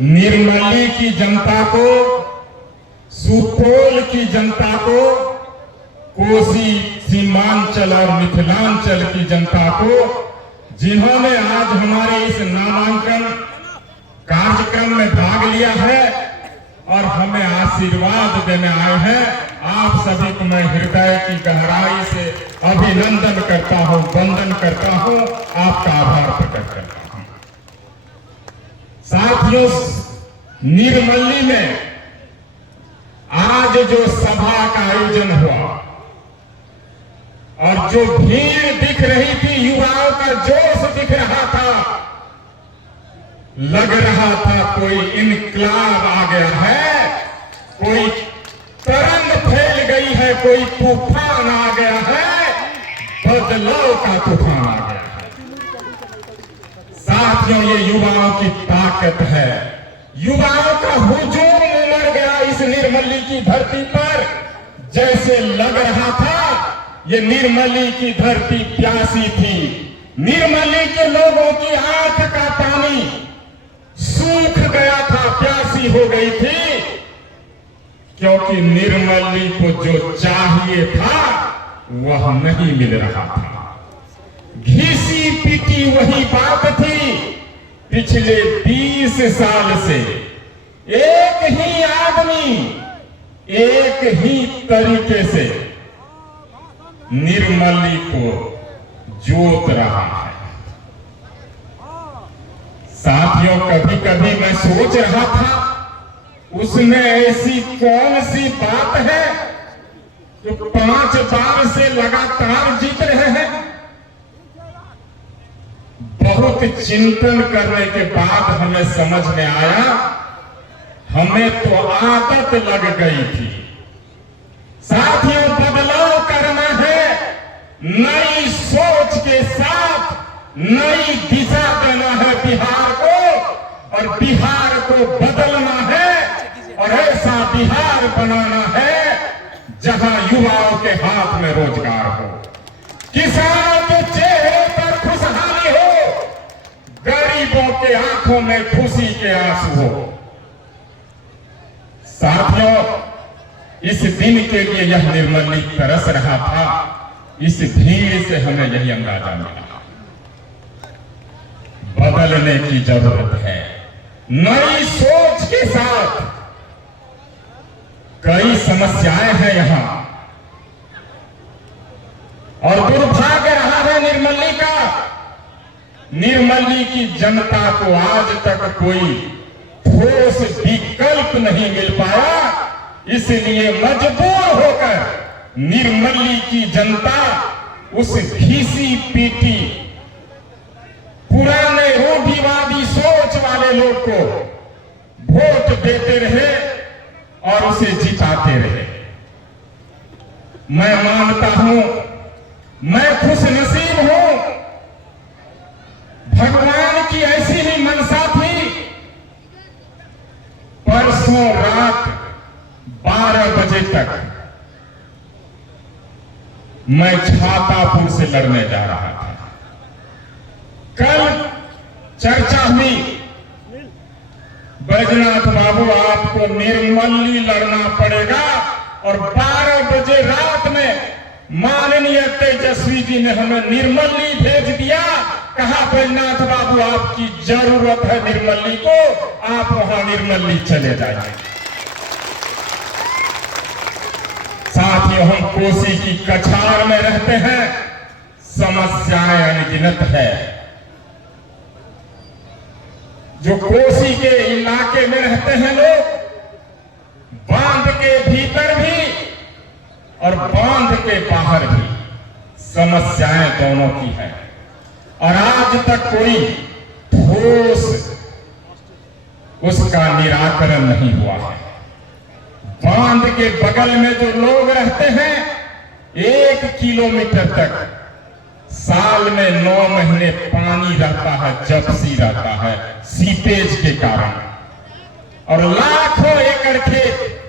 निर्मली की जनता को, सुपौल की जनता को, कोसी सीमांचल और मिथिलांचल की जनता को, जिन्होंने आज हमारे इस नामांकन कार्यक्रम में भाग लिया है और हमें आशीर्वाद देने आए हैं, आप सभी को मैं हृदय की गहराई से अभिनंदन करता हूं, वंदन करता हूं, आपका आभार प्रकट करता हूं। साथियों, निर्मली में आज जो सभा का आयोजन हुआ और जो भीड़ दिख रही थी, युवाओं का जोश दिख रहा था, लग रहा था कोई इनकलाब आ गया है, कोई तरंग फैल गई है, कोई तूफान आ गया है, बदलाव का तूफान आ गया है। साथियों, ये युवाओं की ताकत है, युवाओं का हुजूम उमड़ गया इस निर्मली की धरती पर। जैसे लग रहा था ये निर्मली की धरती प्यासी थी, निर्मली के लोगों की आंख का पानी सूख गया था, प्यासी हो गई थी, क्योंकि निर्मली को जो चाहिए था वह नहीं मिल रहा था। घिसी पिटी वही बात थी। पिछले 20 साल से एक ही आदमी एक ही तरीके से निर्मली को जोत रहा है। साथियों, कभी कभी मैं सोच रहा था उसमें ऐसी कौन सी बात है जो 5 बार से लगातार जीत रहे हैं। बहुत चिंतन करने के बाद हमें समझ में आया, हमें तो आदत लग गई थी। साथियों, बदलाव करना है, नई सोच के साथ नई दिशा देना है बिहार को, और बिहार को बदलना है, और ऐसा बिहार बनाना है जहां युवाओं के हाथ में रोजगार हो, किसानों के चेहरे पर खुशहाली हो, गरीबों के आंखों में खुशी के आंसू हो। साथियों, इस दिन के लिए यह निर्मली तरस रहा था। इस भीड़ से हमें यही अंदाजा मिला, बदलने की जरूरत है। नई सोच के साथ कई समस्याएं हैं यहां, और दुर्भाग्य रहा है निर्मली का, निर्मली की जनता को आज तक कोई ठोस विकल्प नहीं मिल पाया। इसलिए मजबूर होकर निर्मली की जनता उस घिसी पीटी पुराने रूढ़िवादी सोच वाले लोग को वोट देते रहे और उसे जिताते रहे। मैं मानता हूं, मैं खुशनसीब हूं, भगवान की ऐसी ही मनसा थी। परसों रात 12 बजे तक मैं छातापुर से लड़ने जा रहा था। कल चर्चा हुई, बैजनाथ बाबू आपको निर्मली लड़ना पड़ेगा, और 12 बजे रात में माननीय तेजस्वी जी ने हमें निर्मली भेज दिया। कहा, बैजनाथ बाबू आपकी जरूरत है निर्मली को, आप वहां निर्मली चले जाइए। साथियों, हम कोसी की कछार में रहते हैं, समस्याएं अनगिनत है। जो कोसी के इलाके में रहते हैं लोग, बांध के भीतर भी और बांध के बाहर भी समस्याएं दोनों की है, और आज तक कोई ठोस उसका निराकरण नहीं हुआ है। बांध के बगल में जो लोग रहते हैं, 1 किलोमीटर तक साल में 9 महीने पानी रहता है, जपसी रहता है सीपेज के कारण, और लाखों एकड़ खेत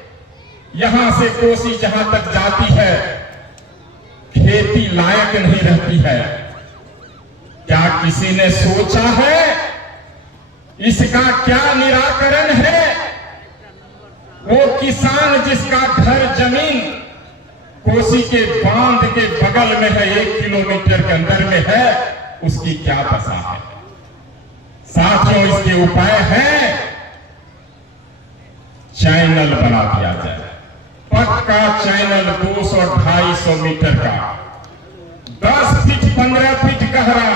यहां से कोसी जहां तक जाती है खेती लायक नहीं रहती है। क्या किसी ने सोचा है इसका क्या निराकरण है? वो किसान जिसका घर जमीन कोसी के बांध के बगल में है, 1 किलोमीटर के अंदर में है, उसकी क्या दशा है? साथियों, इसके उपाय है, चैनल बना दिया जाए, पक्का चैनल 200-250 मीटर का, 10 फीट 15 फीट गहरा,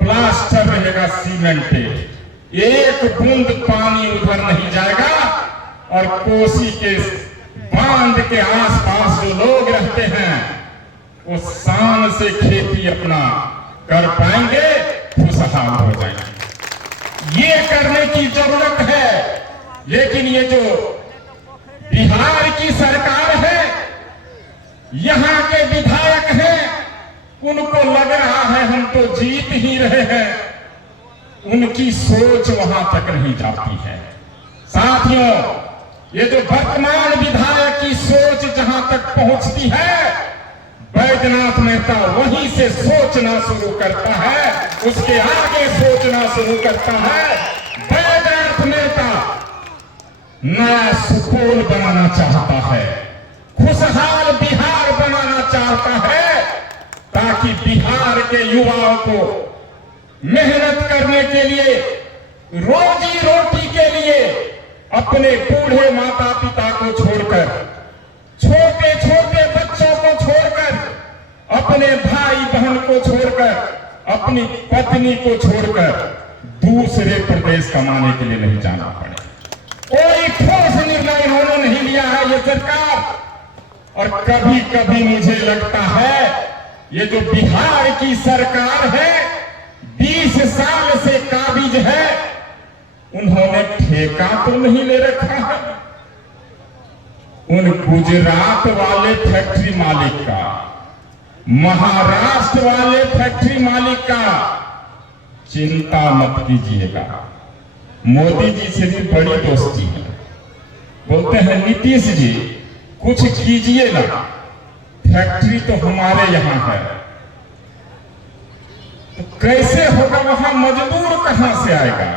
प्लास्टर रहेगा सीमेंटेड, एक बूंद पानी उधर नहीं जाएगा और कोसी के बांध के आसपास जो लोग रहते हैं वो शान से खेती अपना कर पाएंगे, खुशहाल हो जाएंगे। ये करने की जरूरत है। लेकिन ये जो बिहार की सरकार है, यहां के विधायक हैं, उनको लग रहा है हम तो जीत ही रहे हैं, उनकी सोच वहां तक नहीं जाती है। साथियों, ये जो वर्तमान विधायक की सोच जहां तक पहुंचती है, बैजनाथ मेहता वहीं से सोचना शुरू करता है, उसके आगे सोचना शुरू करता है। बैजनाथ मेहता नया सुकून बनाना चाहता है, खुशहाल बिहार बनाना चाहता है, ताकि बिहार के युवाओं को मेहनत करने के लिए, रोजी रोटी के लिए अपने बूढ़े माता पिता को छोड़कर, छोटे छोटे बच्चों को छोड़कर, अपने भाई बहन को छोड़कर, अपनी पत्नी को छोड़कर दूसरे प्रदेश कमाने के लिए नहीं जाना पड़े। कोई ठोस निर्णय इन्होंने नहीं लिया है ये सरकार। और कभी कभी मुझे लगता है ये जो बिहार की सरकार है, 20 साल से काबिज है, उन्होंने ठेका तो नहीं ले रखा है उन गुजरात वाले फैक्ट्री मालिक का, महाराष्ट्र वाले फैक्ट्री मालिक का। चिंता मत कीजिएगा, मोदी जी से भी बड़ी दोस्ती है। बोलते हैं नीतीश जी कुछ कीजिए ना, फैक्ट्री तो हमारे यहां है। तो कैसे होगा, वहां मजदूर कहां से आएगा?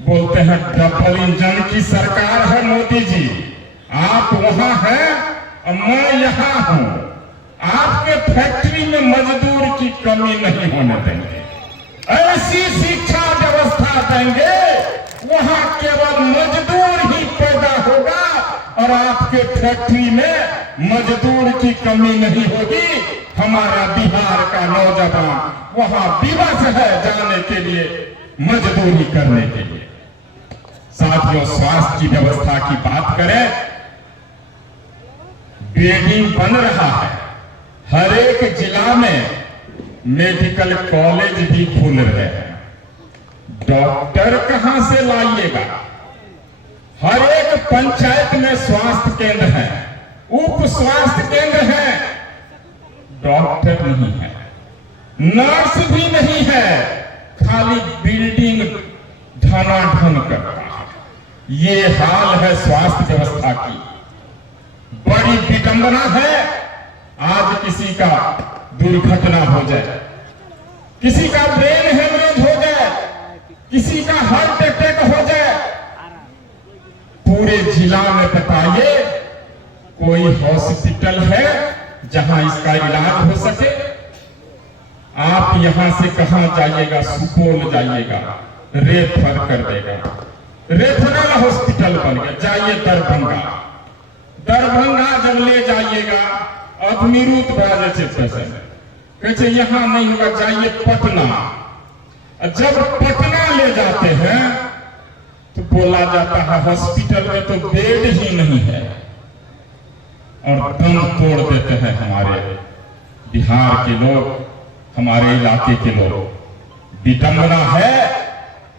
बोलते हैं डबल इंजन की सरकार है मोदी जी, आप वहां हैं और मैं यहां हूं, आपके फैक्ट्री में मजदूर की कमी नहीं होने देंगे। ऐसी शिक्षा व्यवस्था देंगे वहां केवल मजदूर ही पैदा होगा और आपके फैक्ट्री में मजदूर की कमी नहीं होगी। हमारा बिहार का नौजवान वहां विवश है जाने के लिए, मजदूरी करने के लिए। साथियों, स्वास्थ्य की व्यवस्था की बात करें, बेडिंग बन रहा है, हर एक जिला में मेडिकल कॉलेज भी खुल रहे हैं। डॉक्टर कहां से लाइएगा? हर एक पंचायत में स्वास्थ्य केंद्र है, उप स्वास्थ्य केंद्र है, डॉक्टर नहीं है, नर्स भी नहीं है, खाली बिल्डिंग धनाधन करता है। ये हाल है स्वास्थ्य व्यवस्था की। बड़ी विडंबना है, आज किसी का दुर्घटना हो जाए, किसी का ब्रेन हेमरेज हो जाए, किसी का हार्ट अटैक हो जाए, पूरे जिला में बताइए कोई हॉस्पिटल है जहां इसका इलाज हो सके? आप यहां से कहां जाइएगा? सुपौल जाइएगा, रेफर कर देगा, रेफरल हॉस्पिटल बन गया। जाइए दरभंगा, दरभंगा जब ले जाइएगा अधमीरूत बराजे से पेशेंट कहते यहां नहीं होगा, जाइए पटना। जब पटना ले जाते हैं तो बोला जाता है हॉस्पिटल में तो बेड ही नहीं है, और दम तोड़ देते हैं हमारे बिहार के लोग, हमारे इलाके के लोग। विडंबना है,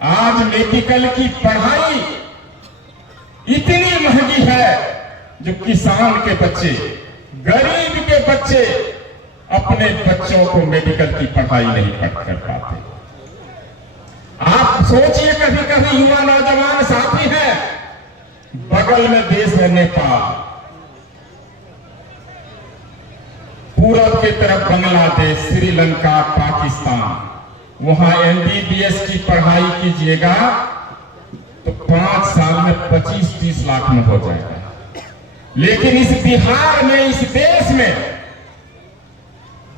आज मेडिकल की पढ़ाई इतनी महंगी है जो किसान के बच्चे, गरीब के बच्चे अपने बच्चों को मेडिकल की पढ़ाई नहीं कर पाते। आप सोचिए, कभी कभी युवा नौजवान साथी हैं, बगल में देश है नेपाल, पूरब की तरफ बांग्लादेश, श्रीलंका, पाकिस्तान, वहां MBBS की पढ़ाई कीजिएगा तो 5 साल में 25-30 लाख में हो जाएगा। लेकिन इस बिहार में, इस देश में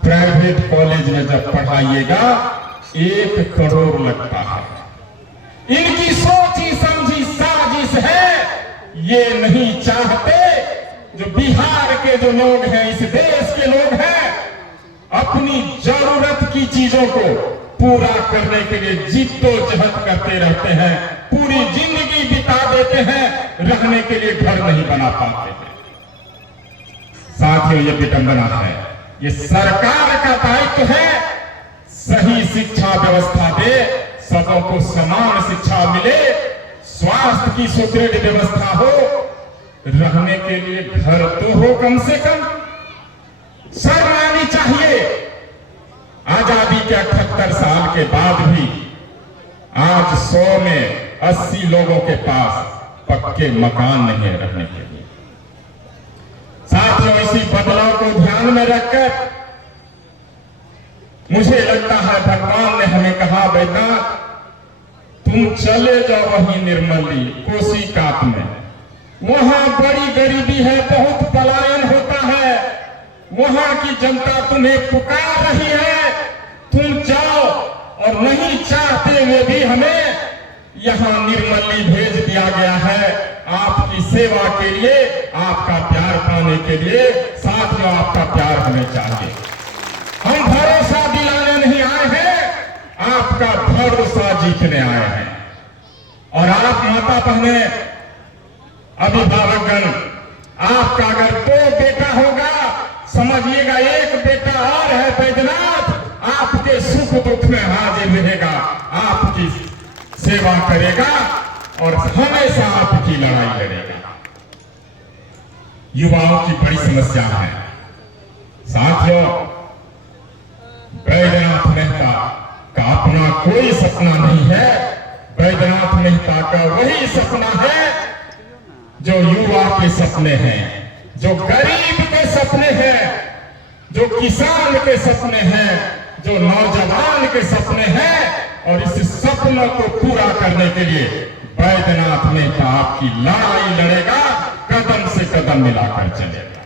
प्राइवेट कॉलेज में जब पढ़ाइएगा 1 करोड़ लगता है। इनकी सोची समझी साजिश है। ये नहीं चाहते जो बिहार के जो लोग हैं, इस देश के लोग हैं, अपनी जरूरत की चीजों को पूरा करने के लिए जिद्दोजहद करते रहते हैं, पूरी जिंदगी बिता देते हैं, रहने के लिए घर नहीं बना पाते हैं। साथियों, ये विडंबना है। ये सरकार का दायित्व है सही शिक्षा व्यवस्था दे, सबों को समान शिक्षा मिले, स्वास्थ्य की सुदृढ़ व्यवस्था हो, रहने के लिए घर तो हो कम से कम। शर्म आनी चाहिए। आजादी के 78 साल के बाद भी आज 100 में 80 लोगों के पास पक्के मकान नहीं है रहने के लिए। साथियों, इसी बदलाव को ध्यान में रखकर मुझे लगता है भगवान ने हमें कहा, बैद्यनाथ तुम चले जाओ वहीं निर्मली, कोसी कात में, वहां बड़ी गरीबी है, बहुत पलायन होता है, वहां की जनता तुम्हें पुकार रही है, तुम जाओ। और नहीं चाहते हुए भी हमें यहां निर्मली भेज दिया गया है आपकी सेवा के लिए, आपका प्यार पाने के लिए। साथियों, आपका प्यार हमें चाहिए। हम भरोसा दिलाने नहीं आए हैं, आपका भरोसा जीतने आए हैं। और आप माता बहने, अभिभावकगण, आपका अगर 2 बेटा होगा, समझिएगा 1 बेटा और है बैद्यनाथ, आपके सुख दुख में हाजिर रहेगा, आपकी सेवा करेगा और हमेशा आपकी लड़ाई लड़ेगा। युवाओं की बड़ी समस्या है। साथियों, बैद्यनाथ मेहता का अपना कोई सपना नहीं है। बैद्यनाथ मेहता का वही सपना है जो युवा के सपने हैं, जो गरीब के सपने हैं, जो किसान के सपने हैं, जो नौजवान के सपने हैं। और इस सपनों को पूरा करने के लिए बैद्यनाथ मेहता आपकी लड़ाई लड़ेगा, कदम से कदम मिलाकर चलेगा।